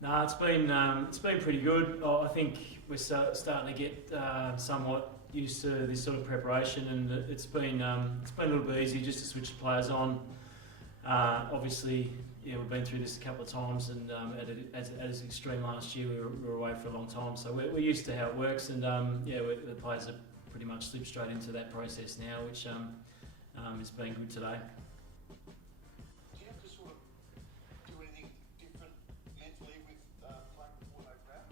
No, it's been pretty good. I think we're starting to get somewhat used to this sort of preparation, and it's been a little bit easy just to switch the players on. Obviously, yeah, we've been through this a couple of times, and at its extreme last year, we were away for a long time, so we're used to how it works, and yeah, the players have pretty much slipped straight into that process now, which has been good today. Do you have to sort of do anything different mentally with playing before no crowd?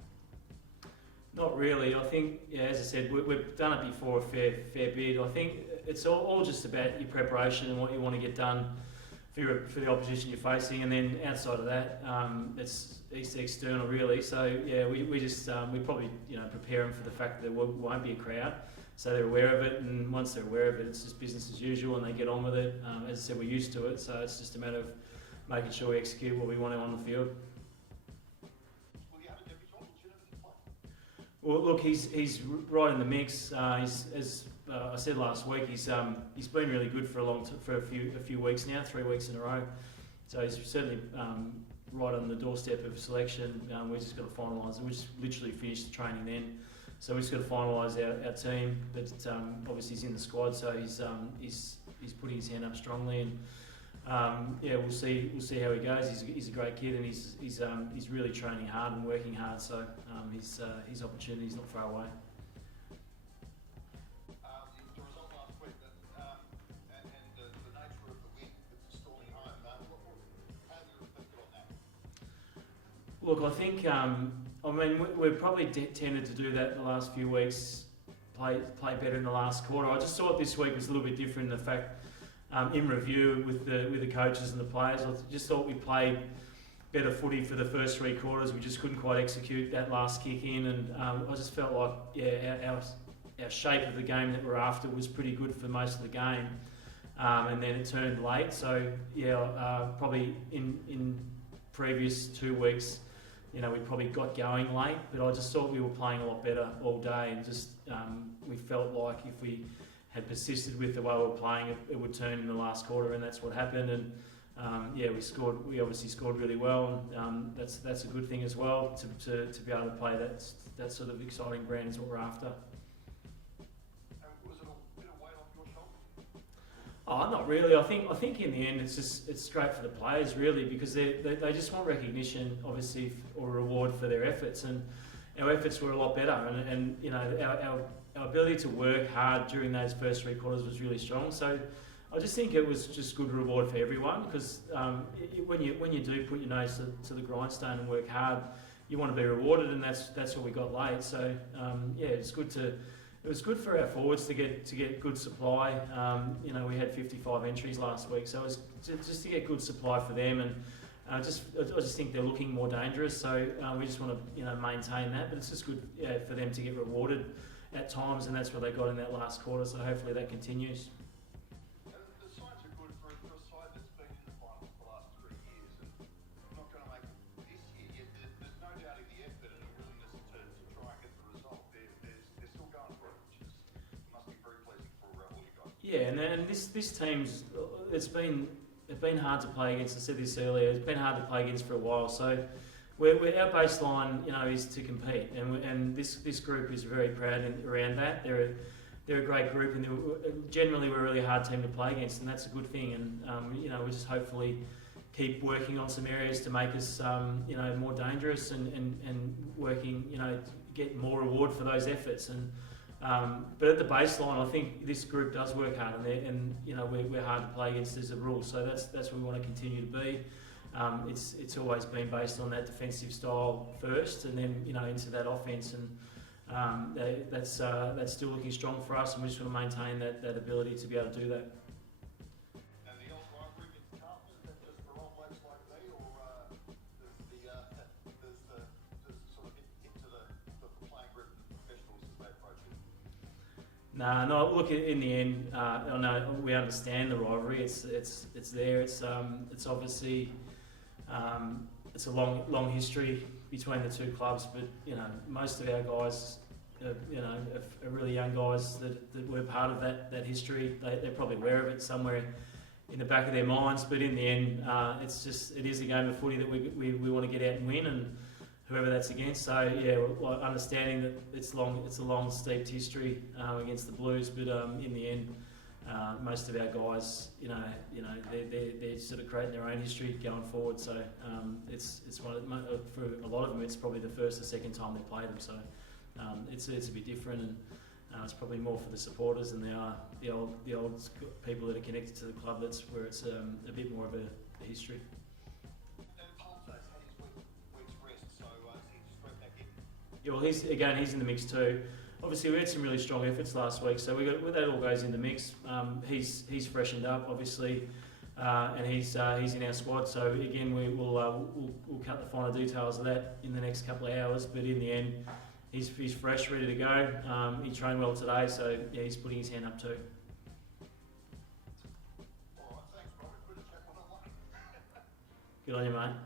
Not really. I think, yeah, as I said, we've done it before a fair bit. I think it's all just about your preparation and what you want to get done for the opposition you're facing, and then outside of that, it's external really. So yeah, we probably prepare them for the fact that there won't be a crowd, so they're aware of it. And once they're aware of it, it's just business as usual, and they get on with it. As I said, we're used to it, so it's just a matter of making sure we execute what we want to on the field. Will you have a debutant? Should have play? Well, look, he's right in the mix. He's, as I said last week, he's been really good for a few weeks now, 3 weeks in a row. So he's certainly right on the doorstep of selection. We're just got to finalise it. We just literally finished the training then, so we just got to finalise our team. But obviously he's in the squad, so he's putting his hand up strongly, and yeah, we'll see how he goes. He's a great kid, and he's really training hard and working hard. So his opportunity is not far away. The result last week and the nature of the win with the storming home, how have you reflected on that? Look, I think we're probably tended to do that in the last few weeks. Play better in the last quarter. I just thought this week was a little bit different in the fact, in review with the coaches and the players, I just thought we played better footy for the first 3 quarters. We just couldn't quite execute that last kick in, and I just felt like our shape of the game that we're after was pretty good for most of the game, and then it turned late. So yeah, probably in previous 2 weeks, we probably got going late, but I just thought we were playing a lot better all day, and just we felt like if we had persisted with the way we were playing, it would turn in the last quarter, and that's what happened. And yeah, we obviously scored really well, and that's a good thing as well, to be able to play that sort of exciting brand is what we're after. And was it a bit of weight off your shoulders? Oh, not really. I think in the end it's great for the players really, because they just want recognition, obviously, or reward for their efforts, and our efforts were a lot better, and our ability to work hard during those first 3 quarters was really strong. So I just think it was just good reward for everyone, because when you do put your nose to the grindstone and work hard, you want to be rewarded, and that's what we got late. So yeah, it was good for our forwards to get good supply. We had 55 entries last week, so it was just to get good supply for them, and I just think they're looking more dangerous. So we just want to maintain that, but it's just good for them to get rewarded at times, and that's what they got in that last quarter. So hopefully that continues. The signs are good for a side that's been in the finals for the last 3 years and not going to make it this year. Yet there's no doubting the effort and the willingness to try and get the result. They're still going for it, which must be very pleasing for a rebel you guys. Yeah, and this team's it's been hard to play against. I said this earlier. It's been hard to play against for a while. So our baseline, is to compete, and this group is very proud around that. They're a great group, and generally we're a really hard team to play against, and that's a good thing. And we just hopefully keep working on some areas to make us more dangerous, and working to get more reward for those efforts. And but at the baseline, I think this group does work hard, and we're hard to play against as a rule. So that's what we want to continue to be. It's always been based on that defensive style first, and then into that offense, and that's still looking strong for us, and we just want to maintain that ability to be able to do that. And the old rivalry against Carlton, is that just for old blokes like me, or does the sort of hit to the playing group and the professionals as they approach it? No. Look, in the end, I know we understand the rivalry. It's there. It's obviously. It's a long history between the two clubs, but most of our guys, are really young guys that were part of that history. They're probably aware of it somewhere in the back of their minds, but in the end, it is a game of footy that we want to get out and win, and whoever that's against. So yeah, well, understanding that it's a long, steep history against the Blues, but in the end, most of our guys, they're sort of creating their own history going forward. So it's one of, for a lot of them, it's probably the first or second time they play them. So it's a bit different, and it's probably more for the supporters than they are the old people that are connected to the club. That's where it's a bit more of a history. And Carlton's had his week's rest, so he's straight back in. Yeah, well, he's in the mix too. Obviously, we had some really strong efforts last week, so that all goes in the mix. He's freshened up, obviously, and he's in our squad. So again, we'll cut the finer details of that in the next couple of hours. But in the end, he's fresh, ready to go. He trained well today, so yeah, he's putting his hand up too. All right, thanks, Robert. Good to chat one-on-one. Good on you, mate.